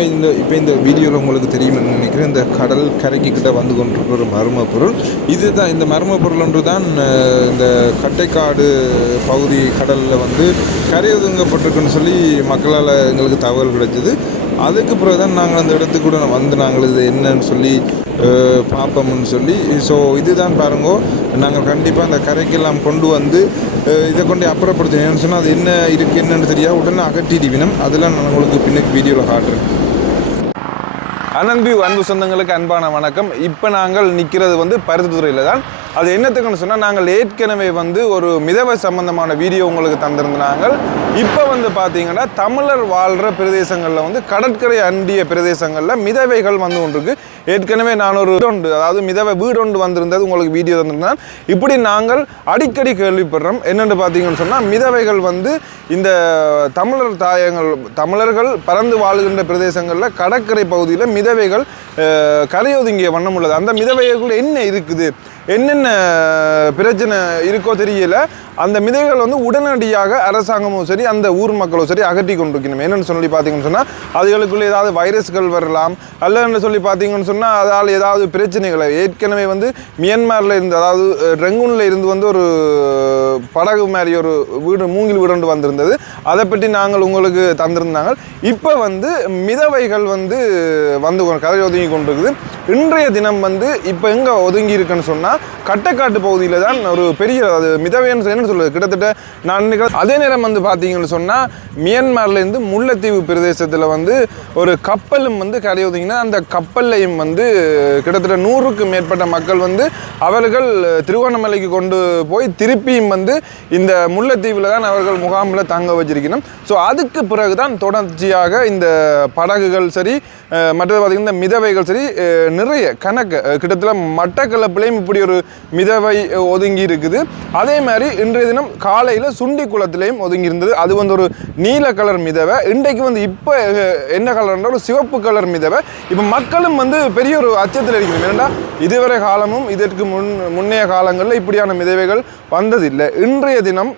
இந்த வீடியோவில் உங்களுக்கு தெரியும்னு நினைக்கிறேன். இந்த கடல் கரைக்கிட்ட வந்து கொண்டிருக்கிற ஒரு மர்ம பொருள் இதுதான். இந்த மர்ம பொருள் ஒன்று தான் இந்த கட்டைக்காடு பகுதி கடலில் வந்து கரையொதுங்கப்பட்டிருக்குன்னு சொல்லி மக்களால் எங்களுக்கு தகவல் கிடைச்சிது. அதுக்கு பிறகு தான் நாங்கள் அந்த இடத்துக்கு கூட வந்து நாங்கள் இது என்னன்னு சொல்லி பார்ப்போம்னு சொல்லி. ஸோ இதுதான் பாருங்கோ, நாங்கள் கண்டிப்பாக அந்த கரைக்கெல்லாம் கொண்டு வந்து இதை கொண்டு அப்புறப்படுத்தினேன்னு சொன்னால் அது என்ன இருக்குது என்னென்னு தெரியாது உடனே அகற்றிடுவினம். அதெல்லாம் நான் உங்களுக்கு பின்னுக்கு வீடியோவில் காட்டுறேன். அனந்த்வியூ அன்பு சொந்தங்களுக்கு அன்பான வணக்கம். இப்போ நாங்கள் நிற்கிறது வந்து பருத்தித்துறையில் தான். அது என்னத்துக்குன்னு சொன்னால், நாங்கள் ஏற்கனவே வந்து ஒரு மிதவை சம்பந்தமான வீடியோ உங்களுக்கு தந்திருந்தாங்க. இப்போ வந்து பார்த்தீங்கன்னா தமிழர் வாழ்கிற பிரதேசங்களில் வந்து கடற்கரை அண்டிய பிரதேசங்களில் மிதவைகள் வந்து ஒன்றுக்கு ஏற்கனவே நான் ஒரு வீடு, அதாவது மிதவை வீடு ஒன்று வந்திருந்தது உங்களுக்கு வீடியோ தந்திருந்தேன். இப்படி நாங்கள் அடிக்கடி கேள்விப்படுறோம். என்னென்னு பார்த்தீங்கன்னு சொன்னால், மிதவைகள் வந்து இந்த தமிழர்கள் பறந்து வாழ்கின்ற பிரதேசங்களில் கடற்கரை பகுதியில் மிதவைகள் கரையொதுங்கிய வண்ணம் உள்ளது. அந்த மிதவைகள் என்ன இருக்குது, என்னென்ன பிரச்சனை இருக்கோ தெரியல. அந்த மிதவைகள் வந்து உடனடியாக அரசாங்கமும் சரி அந்த ஊர் மக்களும் சரி அகற்றி கொண்டிருக்கணும். என்னென்னு சொல்லி பார்த்தீங்கன்னு சொன்னால், அதுகளுக்குள்ளே ஏதாவது வைரஸ்கள் வரலாம், அல்லன்னு சொல்லி பார்த்தீங்கன்னு சொன்னால் அதால் ஏதாவது பிரச்சனைகளை ஏற்கனவே வந்து மியான்மரில் இருந்து, அதாவது ரெங்கூனில் இருந்து வந்து ஒரு படகு மாதிரி ஒரு வீடு மூங்கில் வீடு வந்திருந்தது. அதை பற்றி நாங்கள் உங்களுக்கு தந்திருந்தாங்க. இப்போ வந்து மிதவைகள் வந்து கரை ஒதுங்கி கொண்டிருக்குது. இன்றைய தினம் வந்து இப்போ எங்கே ஒதுங்கி இருக்குன்னு சொன்னால், கட்டைக்காட்டு பகுதியில் தான் ஒரு பெரிய, அது மிதவைன்னு என்னன்னு சொல்லுது கிட்டத்தட்ட நான் நினைக்கிறேன். அதே நேரம் வந்து பார்த்தீங்கன்னு சொன்னால், மியான்மர்லேருந்து முல்லைத்தீவு பிரதேசத்தில் வந்து ஒரு கப்பலும் வந்து கரை ஒதுங்கினா, அந்த கப்பல்லையும் வந்து கிட்டத்தட்ட 100க்கு மேற்பட்ட மக்கள் வந்து அவர்கள் திருவண்ணாமலைக்கு கொண்டு போய் திருப்பியும் வந்து இந்த முல்லைத்தீவில் தான் அவர்கள் முகாமில் தங்க வச்சிருக்கணும். ஸோ அதுக்கு பிறகு தான் தொடர்ச்சியாக இந்த படகுகள் சரி மற்றது பார்த்திங்கன்னா மிதவைகள் சரி நிறைய கணக்கு கிட்டத்தட்ட மட்டக்களப்பிலையும் இப்படி ஒரு மிதவை ஒதுங்கி இருக்குது. அதே மாதிரி இன்றைய தினம் காலையில் சுண்டி குளத்திலையும் ஒதுங்கி இருந்தது. அது வந்து ஒரு நீல கலர் மிதவை. இன்றைக்கு வந்து இப்போ என்ன கலர்ன்ற ஒரு சிவப்பு கலர் மிதவை. இப்போ மக்களும் வந்து பெரிய ஒரு அச்சத்தில் இருக்கணும். ஏன்னா இதுவரை காலமும் இதற்கு முன்னைய காலங்களில் இப்படியான மிதவைகள் வந்ததில்லை. இன்றைய தினம்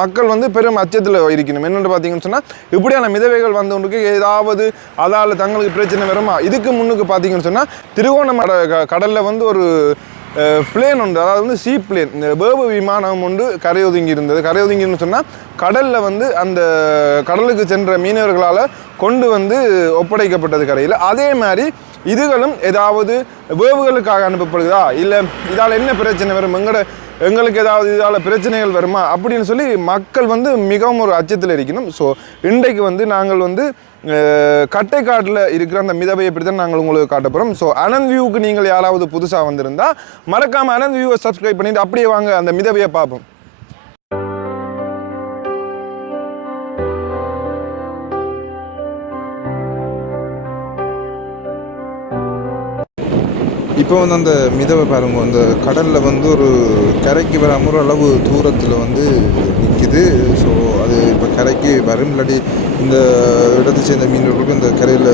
மக்கள் வந்து பெரும் அச்சத்தில் இருக்கணும். என்னென்னு பார்த்தீங்கன்னு சொன்னால், இப்படியான மிதவைகள் வந்தவங்களுக்கு ஏதாவது அதால் தங்களுக்கு பிரச்சனை வருமா. இதுக்கு முன்னுக்கு பார்த்தீங்கன்னு சொன்னால், திருவோணமலை கடலில் வந்து ஒரு பிளேன் உண்டு, அதாவது வந்து சீ பிளேன், இந்த வேவு விமானம் ஒன்று கரையொதுங்கி இருந்தது. கரையொதுங்கின்னு சொன்னால், கடலில் வந்து அந்த கடலுக்கு சென்ற மீனவர்களால் கொண்டு வந்து ஒப்படைக்கப்பட்டது கரையில். அதே மாதிரி இதுகளும் ஏதாவது வேவுகளுக்காக அனுப்பப்படுதா, இல்லை இதால் என்ன பிரச்சனை வரும், எங்களுக்கு ஏதாவது இதால் பிரச்சனைகள் வருமா அப்படின்னு சொல்லி மக்கள் வந்து மிகவும் ஒரு அச்சத்தில் இருக்கணும். ஸோ இன்றைக்கு வந்து நாங்கள் வந்து கட்டைக்காட்டில் இருக்கிற அந்த மிதவையை பற்றி தான் நாங்கள் உங்களுக்கு காட்ட போகிறோம். ஸோ அனந்த்வியூக்கு நீங்கள் யாராவது புதுசாக வந்திருந்தால் மறக்காமல் அனந்த்வியூவை சப்ஸ்கிரைப் பண்ணிவிட்டு அப்படியே வாங்க அந்த மிதவையை பார்ப்போம். இப்போ வந்து அந்த மிதவை பாருங்க, அந்த கடலில் வந்து ஒரு கரைக்கு வராமல் ஒரு அளவு தூரத்தில் வந்து நிற்கிது. ஸோ அது இப்போ கரைக்கு வரும், இல்லாட்டி இந்த இடத்தை சேர்ந்த மீனவர்களுக்கு இந்த கரையில்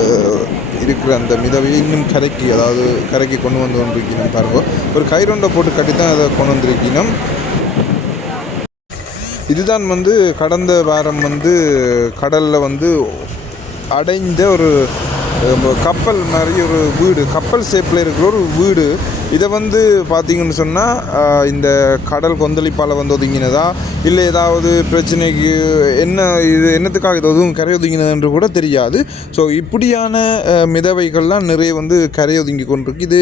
இருக்கிற அந்த மிதவையை இன்னும் கரைக்கு, அதாவது கரைக்கு கொண்டு வந்து கொண்டிருக்கணும். பாருங்க, ஒரு கயிறுண்டை போட்டு கட்டி தான் அதை கொண்டு வந்திருக்கணும். இதுதான் வந்து கடந்த வாரம் வந்து கடலில் வந்து அடைந்த ஒரு கப்பல் மாதிரி ஒரு வீடு, கப்பல் ஷேப்பில் இருக்கிற ஒரு வீடு. இதை வந்து பார்த்திங்கன்னு சொன்னால், இந்த கடல் கொந்தளிப்பால் வந்து ஒதுங்கினதா இல்லை ஏதாவது பிரச்சனைக்கு என்ன இது என்னத்துக்காக இது எதுவும் கரை ஒதுங்கினது என்று கூட தெரியாது. ஸோ இப்படியான மிதவைகள்லாம் நிறைய வந்து கரை ஒதுங்கி கொண்டிருக்கு. இது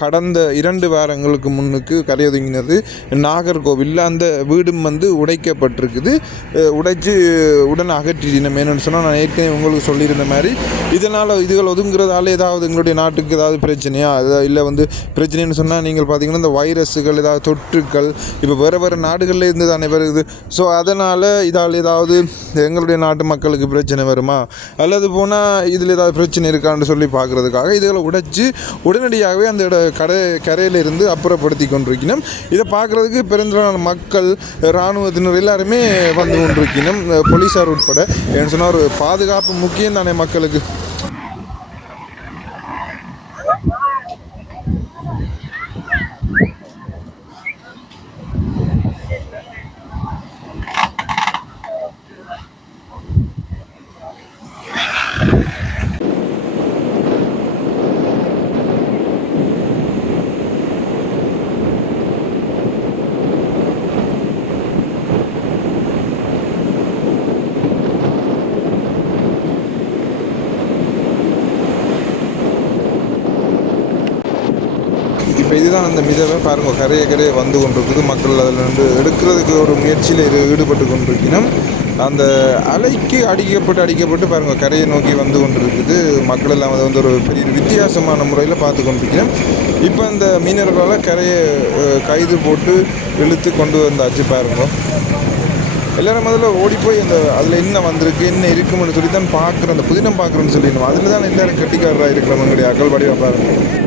கடந்த 2 வாரங்களுக்கு முன்னுக்கு கரை ஒதுங்கினது நாகர்கோவிலில். அந்த வீடும் வந்து உடைக்கப்பட்டிருக்குது. உடைச்சு உடனே அகற்றினோம். என்னென்னு சொன்னால், நான் ஏற்கனவே உங்களுக்கு சொல்லியிருந்த மாதிரி இதுகள் ஒதுங்குறதால ஏதாவது எங்களுடைய நாட்டுக்கு ஏதாவது பிரச்சனையா, இல்லை வந்து பிரச்சனைன்னு சொன்னால், நீங்கள் பார்த்தீங்கன்னா இந்த வைரஸுகள் ஏதாவது தொற்றுக்கள் இப்போ வேறு நாடுகளில் இருந்து தானே வருது. ஸோ அதனால் இதால் ஏதாவது எங்களுடைய நாட்டு மக்களுக்கு பிரச்சனை வருமா, அல்லது போனால் இதில் ஏதாவது பிரச்சனை இருக்கான்னு சொல்லி பார்க்குறதுக்காக இதுகளை உடைச்சி உடனடியாகவே அந்த கரையில் இருந்து அப்புறப்படுத்தி கொண்டிருக்கணும். இதை பார்க்குறதுக்கு பெருந்திரளான மக்கள், இராணுவத்தினர் எல்லாருமே வந்து கொண்டிருக்கணும், போலீஸார் உட்பட. ஏன்னு சொன்னால் ஒரு பாதுகாப்பு முக்கியம் தானே மக்களுக்கு. இப்போ இதுதான் அந்த மிதவை பாருங்கள், கரையை வந்து கொண்டிருக்குது. மக்கள் அதில் வந்து எடுக்கிறதுக்கு ஒரு முயற்சியில் ஈடுபட்டு கொண்டிருக்கணும். அந்த அலைக்கு அடிக்கப்பட்டு பாருங்கள் கரையை நோக்கி வந்து கொண்டிருக்குது. மக்கள் எல்லாம் அதை வந்து ஒரு பெரிய வித்தியாசமான முறையில் பார்த்து கொண்டிருக்கணும். இப்போ அந்த மீனவர்களால் கரையை கைது போட்டு இழுத்து கொண்டு வந்தாச்சு பாருங்க. எல்லோரும் முதல்ல ஓடி போய் அந்த அதில் என்ன வந்திருக்கு என்ன இருக்குன்னு சொல்லி தான் பார்க்குறோம். அந்த புதினம் பார்க்குறோன்னு சொல்லிடணும். அதில் தான் எல்லோரும் கெட்டிக்காரராக இருக்கிறோம். எங்களுடைய அகல் வடிவாக பாருங்கள்.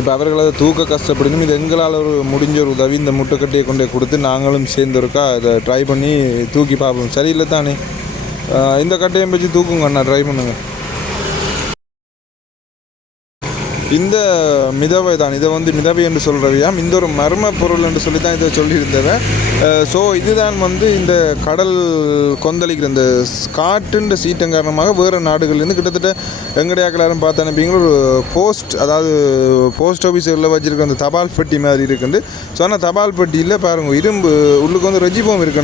இப்போ அவர்கள் அதை தூக்க கஷ்டப்படணும். இது எங்களால் ஒரு முடிஞ்ச ஒரு உதவி. இந்த முட்டைக்கட்டையை கொண்டே கொடுத்து நாங்களும் சேர்ந்துருக்கா இதை ட்ரை பண்ணி தூக்கி பார்ப்போம். சரியில்லை தானே? இந்த கட்டையை வச்சு தூக்குங்க அண்ணா, ட்ரை பண்ணுங்க. இந்த மிதவை தான், இதை வந்து மிதவை என்று சொல்கிறவையாம். இந்த ஒரு மர்ம பொருள் என்று சொல்லி தான் இதை சொல்லியிருந்தவன். ஸோ இதுதான் வந்து இந்த கடல் கொந்தளிக்கிற இந்த காற்றுன்ற சீட்டம் காரணமாக வேறு நாடுகள்லேருந்து கிட்டத்தட்ட எங்கடையாக்களாரும் பார்த்து அனுப்பிங்களோ ஒரு போஸ்ட், அதாவது போஸ்ட் ஆஃபீஸில் வச்சுருக்க அந்த தபால் பெட்டி மாதிரி இருக்குண்டு. ஸோ ஆனால் தபால் பெட்டியில் பாருங்கள் இரும்பு உள்ளுக்கு வந்து ரெஜிபோம் இருக்கு.